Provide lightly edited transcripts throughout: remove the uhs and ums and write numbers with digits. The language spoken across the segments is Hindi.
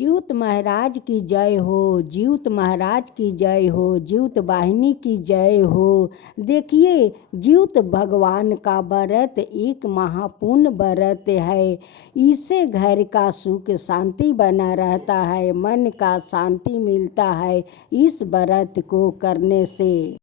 जीउत महाराज की जय हो, जीउत महाराज की जय हो, जीउत वाहिनी की जय हो। देखिए, जीउत भगवान का व्रत एक महापुण्य व्रत है। इससे घर का सुख शांति बना रहता है, मन का शांति मिलता है इस व्रत को करने से।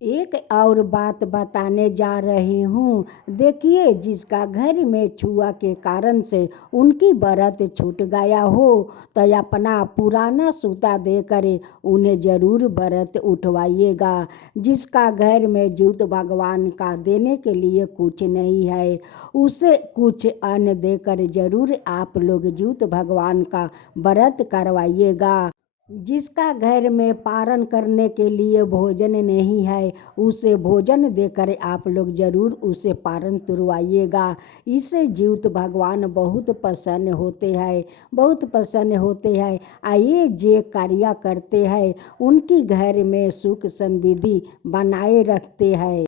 एक और बात बताने जा रही हूँ। देखिए, जिसका घर में छुआ के कारण से उनकी व्रत छूट गया हो तो अपना पुराना सूता देकर उन्हें जरूर व्रत उठवाइएगा। जिसका घर में जीउत भगवान का देने के लिए कुछ नहीं है, उसे कुछ अन्न देकर जरूर आप लोग जीउत भगवान का व्रत करवाइएगा। जिसका घर में पारण करने के लिए भोजन नहीं है, उसे भोजन देकर आप लोग जरूर उसे पारण तुरवाइएगा। इससे जीउत भगवान बहुत प्रसन्न होते हैं, बहुत प्रसन्न होते हैं। आइए जे कार्य करते हैं उनकी घर में सुख समृद्धि बनाए रखते हैं।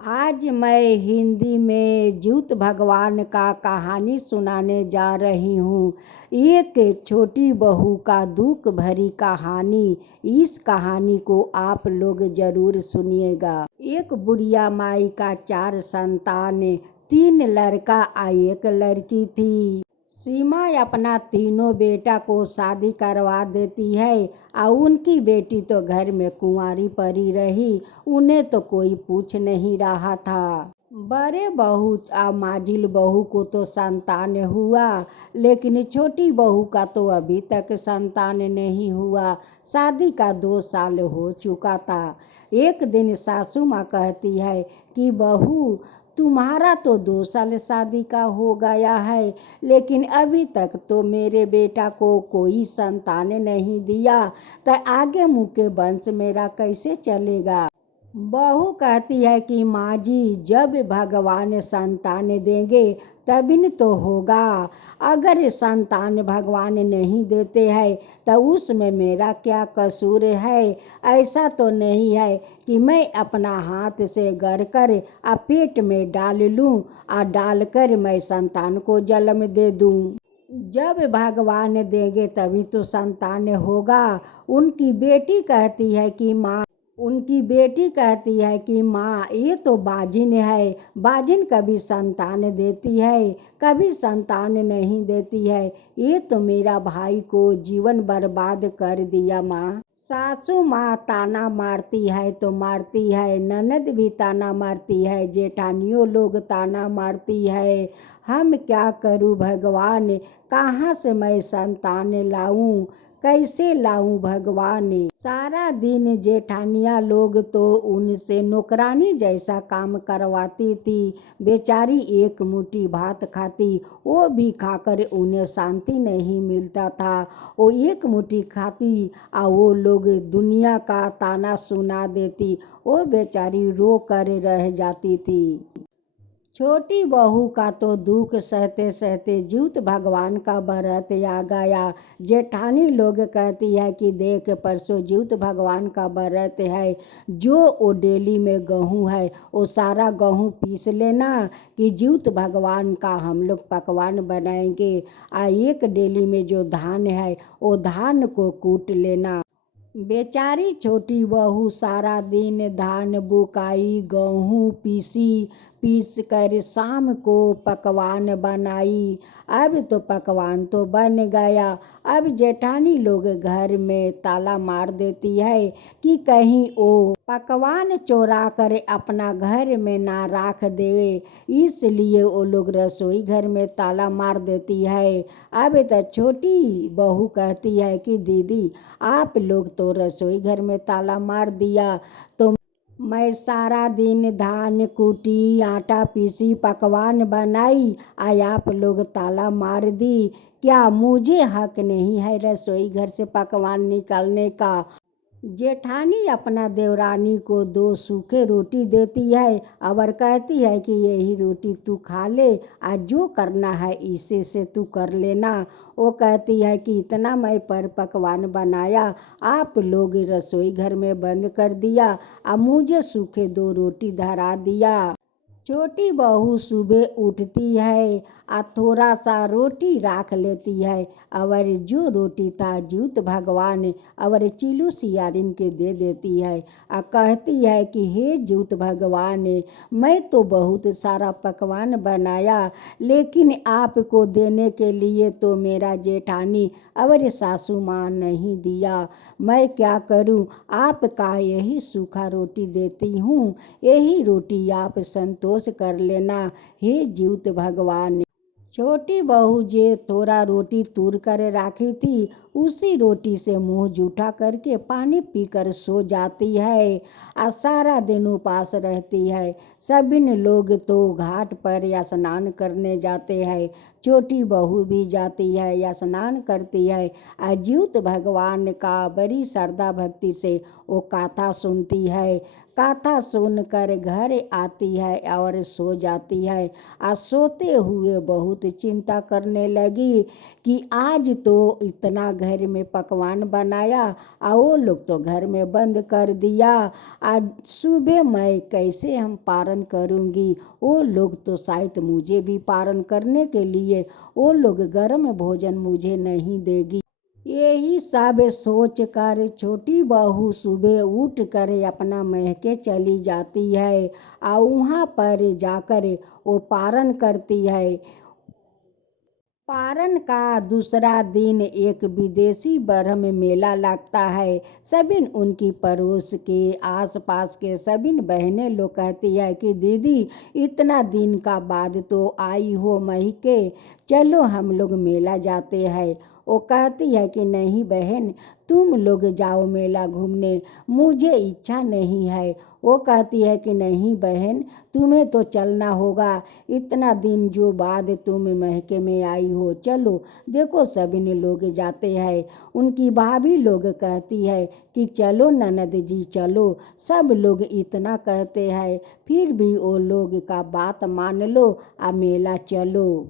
आज मैं हिंदी में जीउत भगवान का कहानी सुनाने जा रही हूँ। एक छोटी बहू का दुख भरी कहानी। इस कहानी को आप लोग जरूर सुनिएगा। एक बुढ़िया माई का 4 संतान, 3 लड़का और 1 लड़की थी। सीमा अपना तीनों बेटा को शादी करवा देती है और उनकी बेटी तो घर में कुंवारी पड़ी रही। उन्हें तो कोई पूछ नहीं रहा था। बड़े बहू और माजिल बहू को तो संतान हुआ, लेकिन छोटी बहू का तो अभी तक संतान नहीं हुआ। शादी का 2 साल हो चुका था। एक दिन सासू माँ कहती है कि बहू, तुम्हारा तो 2 साल शादी का हो गया है, लेकिन अभी तक तो मेरे बेटा को कोई संतान नहीं दिया, तो आगे मुँह के वंश मेरा कैसे चलेगा। बहू कहती है कि माँ जी, जब भगवान संतान देंगे तभी न तो होगा। अगर संतान भगवान नहीं देते हैं तो उसमें मेरा क्या कसूर है। ऐसा तो नहीं है कि मैं अपना हाथ से गढ़ कर पेट में डाल लूँ और डालकर मैं संतान को जन्म दे दूँ। जब भगवान देंगे तभी तो संतान होगा। उनकी बेटी कहती है कि माँ, ये तो बाजिन है। बाजिन कभी संतान देती है, कभी संतान नहीं देती है। ये तो मेरा भाई को जीवन बर्बाद कर दिया माँ। सासू माँ ताना मारती है तो मारती है, ननद भी ताना मारती है, जेठानियों लोग ताना मारती है। हम क्या करूँ भगवान, कहाँ से मैं संतान लाऊं, कैसे लाऊं भगवान। सारा दिन जेठानिया लोग तो उनसे नौकरानी जैसा काम करवाती थी। बेचारी एक मुट्ठी भात खाती, वो भी खाकर उन्हें शांति नहीं मिलता था। वो एक मुट्ठी खाती और वो लोग दुनिया का ताना सुना देती। वो बेचारी रो कर रह जाती थी। छोटी बहू का तो दुख सहते सहते जीउत भगवान का व्रत आ गया। जेठानी लोग कहती है कि देख, परसों जीउत भगवान का व्रत है, जो वो डेली में गेहूँ है वो सारा गेहूँ पीस लेना कि जीउत भगवान का हम लोग पकवान बनाएंगे। एक डेली में जो धान है वो धान को कूट लेना। बेचारी छोटी बहू सारा दिन धान बुकाई, गेहूँ पीस कर शाम को पकवान बनाई। अब तो पकवान तो बन गया। अब जेठानी लोग घर में ताला मार देती है कि कहीं वो पकवान चोरा कर अपना घर में ना रख देवे, इसलिए वो लोग रसोई घर में ताला मार देती है। अब तो छोटी बहू कहती है कि दीदी, आप लोग तो रसोई घर में ताला मार दिया, तो मैं सारा दिन धान कूटी, आटा पीसी, पकवान बनाई, आप लोग ताला मार दी। क्या मुझे हक नहीं है रसोई घर से पकवान निकालने का। जेठानी अपना देवरानी को 2 सूखे रोटी देती है और कहती है कि यही रोटी तू खा ले, आज जो करना है इसे से तू कर लेना। वो कहती है कि इतना मैं पर पकवान बनाया, आप लोग रसोई घर में बंद कर दिया और मुझे सूखे 2 रोटी धरा दिया। छोटी बहू सुबह उठती है और थोड़ा सा रोटी राख लेती है और जो रोटी था ज्योत भगवान और चिलू सियारिन के दे देती है और कहती है कि हे ज्योत भगवान, मैं तो बहुत सारा पकवान बनाया, लेकिन आपको देने के लिए तो मेरा जेठानी और सासू माँ नहीं दिया। मैं क्या करूं? आपका यही सूखा रोटी देती हूँ, यही रोटी आप संतोष कर लेना हे ज्योत भगवान। छोटी बहू जे थोड़ा रोटी तूर कर राखी थी, उसी रोटी से मुंह जूठा करके पानी पीकर सो जाती है और सारा दिन उपास रहती है। सभी लोग तो घाट पर या स्नान करने जाते हैं, छोटी बहू भी जाती है या स्नान करती है और ज्योत भगवान का बड़ी श्रद्धा भक्ति से वो गाथा सुनती है। गाथा सुनकर घर आती है और सो जाती है और सोते हुए बहुत चिंता करने लगी कि आज तो इतना घर में पकवान बनाया और वो लोग तो घर में बंद कर दिया, आज सुबह मैं कैसे हम पारण करूँगी? वो लोग तो शायद मुझे भी पारण करने के लिए वो लोग गर्म भोजन मुझे नहीं देगी। यही सब सोच कर छोटी बहू सुबह उठ कर अपना महके चली जाती है और वहाँ पर जाकर वो पारण करती है। पारण का दूसरा दिन एक विदेशी ब्रह्म मेला लगता है। सभी उनकी पड़ोस के आसपास के सभी बहनें लोग कहती है कि दीदी इतना दिन का बाद तो आई हो महके, चलो हम लोग मेला जाते हैं। वो कहती है कि नहीं बहन, तुम लोग जाओ मेला घूमने, मुझे इच्छा नहीं है। वो कहती है कि नहीं बहन, तुम्हें तो चलना होगा, इतना दिन जो बाद तुम महके में आई हो, चलो। देखो सभी लोग जाते हैं। उनकी भाभी लोग कहती है कि चलो ननद जी चलो। सब लोग इतना कहते हैं, फिर भी वो लोग का बात मान लो आ मेला चलो।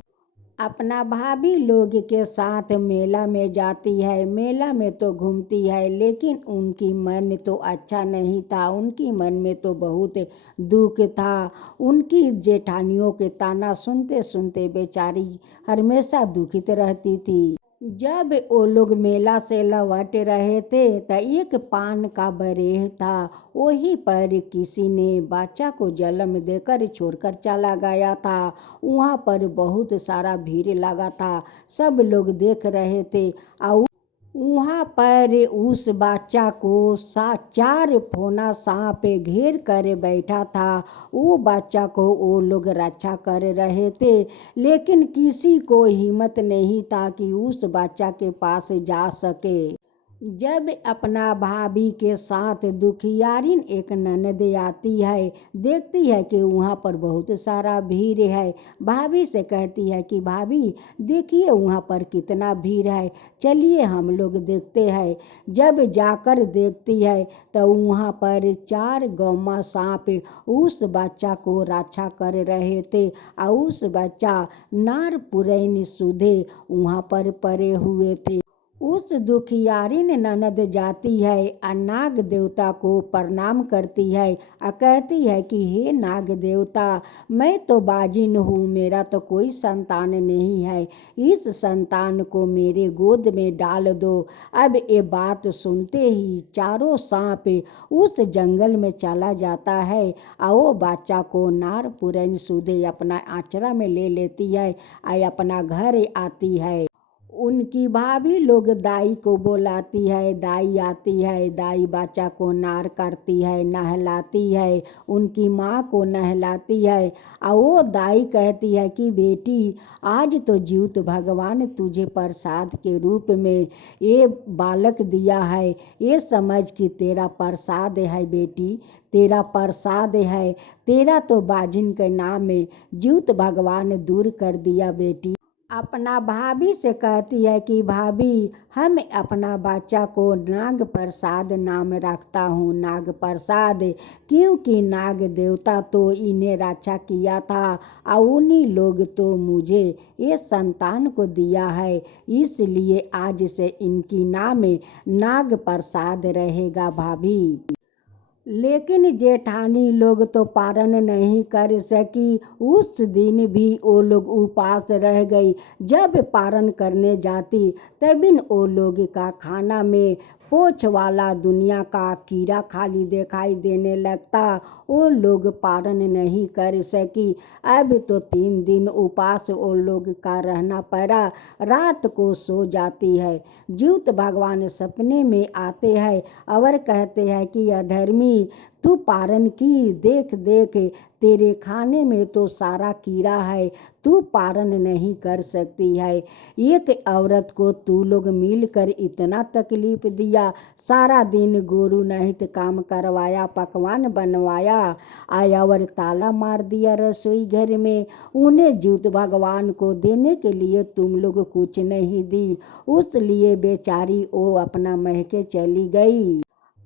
अपना भाभी लोग के साथ मेला में जाती है। मेला में तो घूमती है, लेकिन उनकी मन तो अच्छा नहीं था, उनकी मन में तो बहुत दुख था। उनकी जेठानियों के ताना सुनते सुनते बेचारी हमेशा दुखित रहती थी। जब वो लोग मेला से लौट रहे थे तो एक पान का बरेह था, वहीं पर किसी ने बच्चा को जन्म देकर छोड़कर चला गया था। वहाँ पर बहुत सारा भीड़ लगा था, सब लोग देख रहे थे और वहाँ पर उस बच्चा को 4 फोना सांप घेर कर बैठा था। वो बच्चा को वो लोग रक्षा कर रहे थे, लेकिन किसी को हिम्मत नहीं था कि उस बच्चा के पास जा सके। जब अपना भाभी के साथ दुखियारिन एक ननद आती है, देखती है कि वहाँ पर बहुत सारा भीड़ है। भाभी से कहती है कि भाभी देखिए वहाँ पर कितना भीड़ है, चलिए हम लोग देखते हैं। जब जाकर देखती है तो वहाँ पर 4 गौमा सांप उस बच्चा को रक्षा कर रहे थे और उस बच्चा नार पुरैन सुधे वहाँ पर पड़े हुए थे। उस दुखियारिन ननद जाती है और नाग देवता को प्रणाम करती है और कहती है कि हे नाग देवता, मैं तो बाजिन हूँ, मेरा तो कोई संतान नहीं है, इस संतान को मेरे गोद में डाल दो। अब ये बात सुनते ही चारों सांप उस जंगल में चला जाता है और वो बच्चा को नार पुरैन सुधे अपना आँचरा में ले लेती है और अपना घर आती है। उनकी भाभी लोग दाई को बुलाती है, दाई आती है, दाई बच्चा को नार करती है, नहलाती है, उनकी माँ को नहलाती है और वो दाई कहती है कि बेटी आज तो ज्योत भगवान तुझे प्रसाद के रूप में ये बालक दिया है, ये समझ कि तेरा प्रसाद है बेटी, तेरा प्रसाद है, तेरा तो बाजिन के नाम में ज्योत भगवान दूर कर दिया बेटी। अपना भाभी से कहती है कि भाभी हम अपना बच्चा को नाग प्रसाद नाम रखता हूँ, नाग प्रसाद, क्योंकि नाग देवता तो इन्हें रक्षा किया था और उन्हीं लोग तो मुझे ये संतान को दिया है, इसलिए आज से इनकी नाम नाग प्रसाद रहेगा भाभी। लेकिन जेठानी लोग तो पारण नहीं कर सकी। उस दिन भी वो लोग उपास रह गई। जब पारण करने जाती तभी वो लोग का खाना में पोछ वाला दुनिया का कीड़ा खाली दिखाई देने लगता। वो लोग पारण नहीं कर सकी। अब तो 3 दिन उपास वो लोग का रहना पड़ा। रात को सो जाती है। ज्योत भगवान सपने में आते हैं और कहते हैं कि अधर्मी, तू पारण की, देख देख तेरे खाने में तो सारा कीड़ा है, तू पारण नहीं कर सकती है। एक औरत को तू लोग मिलकर इतना तकलीफ दिया, सारा दिन गुरु निहित काम करवाया, पकवान बनवाया, आया और ताला मार दिया रसोई घर में। उन्हें ज्योत भगवान को देने के लिए तुम लोग कुछ नहीं दी, उस लिए बेचारी वो अपना महके चली गई।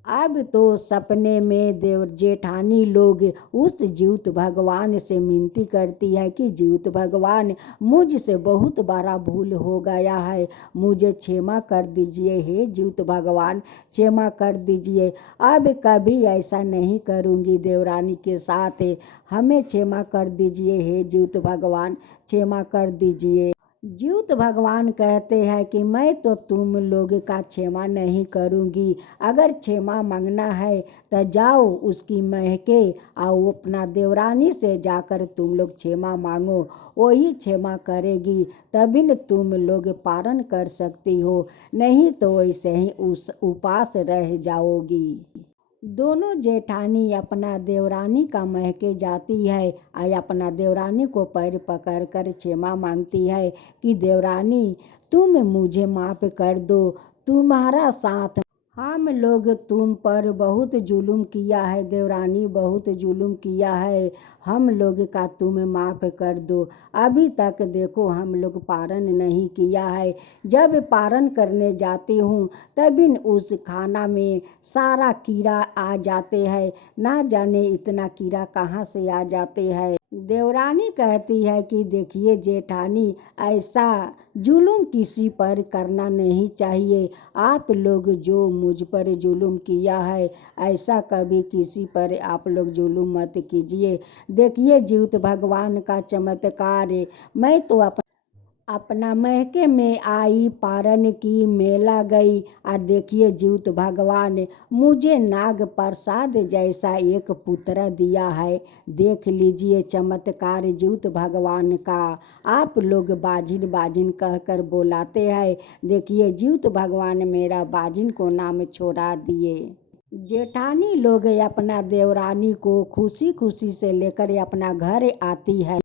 अब तो सपने में देव जेठानी लोग उस ज्योत भगवान से विनती करती है कि ज्योत भगवान, मुझसे बहुत बड़ा भूल हो गया है, मुझे क्षमा कर दीजिए। हे ज्योत भगवान, क्षमा कर दीजिए, अब कभी ऐसा नहीं करूँगी देवरानी के साथ, हमें क्षमा कर दीजिए। हे ज्योत भगवान, क्षमा कर दीजिए। ज्योत भगवान कहते हैं कि मैं तो तुम लोग का क्षमा नहीं करूँगी। अगर क्षमा मांगना है तो जाओ उसकी महके आओ, अपना देवरानी से जाकर तुम लोग क्षमा मांगो, वही क्षमा करेगी, तभी न तुम लोग पारण कर सकती हो, नहीं तो वैसे ही उस उपास रह जाओगी। दोनों जेठानी अपना देवरानी का महके जाती है और अपना देवरानी को पैर पकड़ कर क्षमा मांगती है कि देवरानी, तुम मुझे माफ़ कर दो, तुम्हारा साथ हम लोग तुम पर बहुत जुल्म किया है देवरानी, बहुत जुल्म किया है, हम लोग का तुम माफ़ कर दो। अभी तक देखो हम लोग पारण नहीं किया है, जब पारण करने जाती हूँ तभी उस खाना में सारा कीड़ा आ जाते हैं, ना जाने इतना कीड़ा कहाँ से आ जाते हैं। देवरानी कहती है कि देखिए जेठानी, ऐसा जुल्म किसी पर करना नहीं चाहिए, आप लोग जो मुझ पर जुल्म किया है ऐसा कभी किसी पर आप लोग जुल्म मत कीजिए। देखिए ज्योत भगवान का चमत्कार, मैं तो अपना महके में आई, पारण की, मेला गई, और देखिए ज्योत भगवान मुझे नाग प्रसाद जैसा एक पुत्र दिया है। देख लीजिए चमत्कार ज्योत भगवान का। आप लोग बाजिन बाजिन कहकर बुलाते हैं, देखिए ज्योत भगवान मेरा बाजिन को नाम छोड़ा दिए। जेठानी लोग अपना देवरानी को खुशी खुशी से लेकर अपना घर आती है।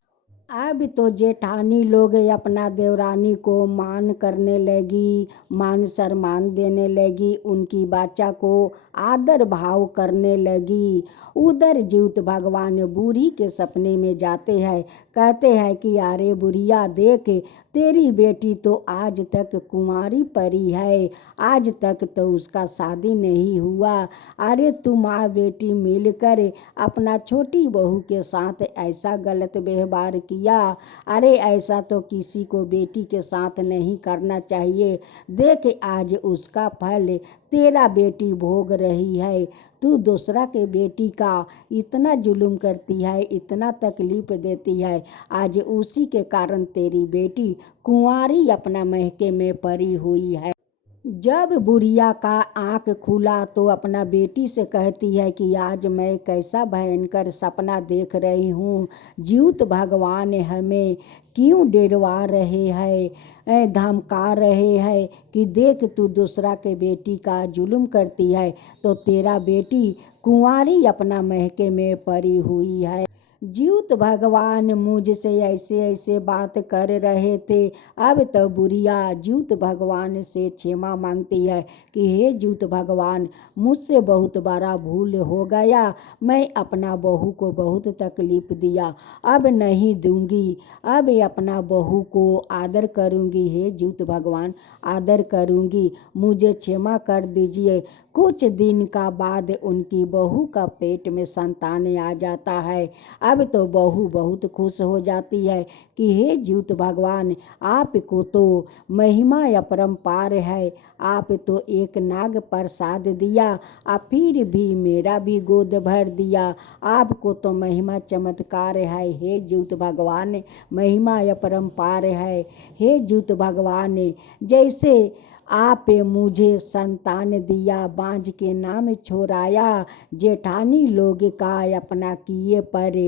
अब तो जेठानी लोग अपना देवरानी को मान करने लगी, मान सम्मान देने लगी, उनकी बच्चा को आदर भाव करने लगी। उधर ज्योत भगवान बूढ़ी के सपने में जाते हैं, कहते हैं कि अरे बुढ़िया देख, तेरी बेटी तो आज तक कुंवारी पड़ी है, आज तक तो उसका शादी नहीं हुआ, अरे तुम माँ बेटी मिलकर अपना छोटी बहू के साथ ऐसा गलत व्यवहार किया, अरे ऐसा तो किसी को बेटी के साथ नहीं करना चाहिए। देख आज उसका फल तेरा बेटी भोग रही है, तू दूसरा के बेटी का इतना जुल्म करती है, इतना तकलीफ देती है, आज उसी के कारण तेरी बेटी कुंवारी अपना महके में पड़ी हुई है। जब बुढ़िया का आँख खुला तो अपना बेटी से कहती है कि आज मैं कैसा भयंकर सपना देख रही हूँ, ज्योत भगवान हमें क्यों डरवा रहे हैं, धमका रहे हैं कि देख तू दूसरा के बेटी का जुल्म करती है तो तेरा बेटी कुंवारी अपना महके में पड़ी हुई है। ज्योत भगवान मुझसे ऐसे ऐसे बात कर रहे थे। अब तो बुढ़िया ज्योत भगवान से क्षमा मांगती है कि हे ज्योत भगवान, मुझसे बहुत बड़ा भूल हो गया, मैं अपना बहू को बहुत तकलीफ दिया, अब नहीं दूंगी, अब अपना बहू को आदर करूंगी। हे ज्योत भगवान, आदर करूंगी, मुझे क्षमा कर दीजिए। कुछ दिन का बाद उनकी बहू का पेट में संतान आ जाता है। अब तो बहू बहुत खुश हो जाती है कि हे जीउत भगवान, आपको तो महिमा अपरंपार है। आप तो एक नाग प्रसाद दिया, आप फिर भी मेरा भी गोद भर दिया। आपको तो महिमा चमत्कार है हे जीउत भगवान, महिमा अपरंपार है हे जीउत भगवान। जैसे आप मुझे संतान दिया, बांझ के नाम छोड़ाया, जेठानी लोग का अपना किए पर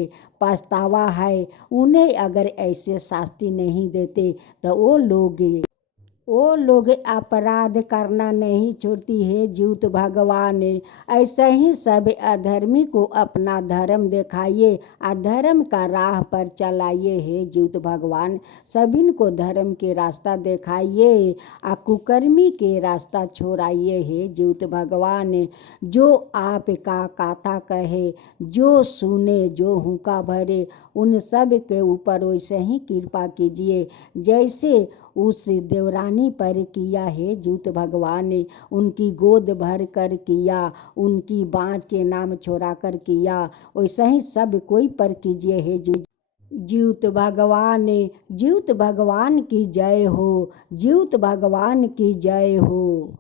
पछतावा है। उन्हें अगर ऐसे शास्ति नहीं देते तो वो लोग अपराध करना नहीं छोड़ती है जीउत भगवान। ऐसे ही सब अधर्मी को अपना धर्म दिखाइए, अधर्म का राह पर चलाइए हे जीउत भगवान। सभी को धर्म के रास्ता दिखाइए, कुकर्मी के रास्ता छोड़ाइए हे जीउत भगवान। जो आपका कथा कहे, जो सुने, जो हुक्का भरे, उन सब के ऊपर वैसे ही कृपा कीजिए जैसे उस देवरानी पर किया है जीउत भगवान ने। उनकी गोद भर कर किया, उनकी बाँझ के नाम छोड़ा कर किया, वैसे ही सब कोई पर कीजिए हे जीउत भगवान। जीउत भगवान की जय हो, जीउत भगवान की जय हो।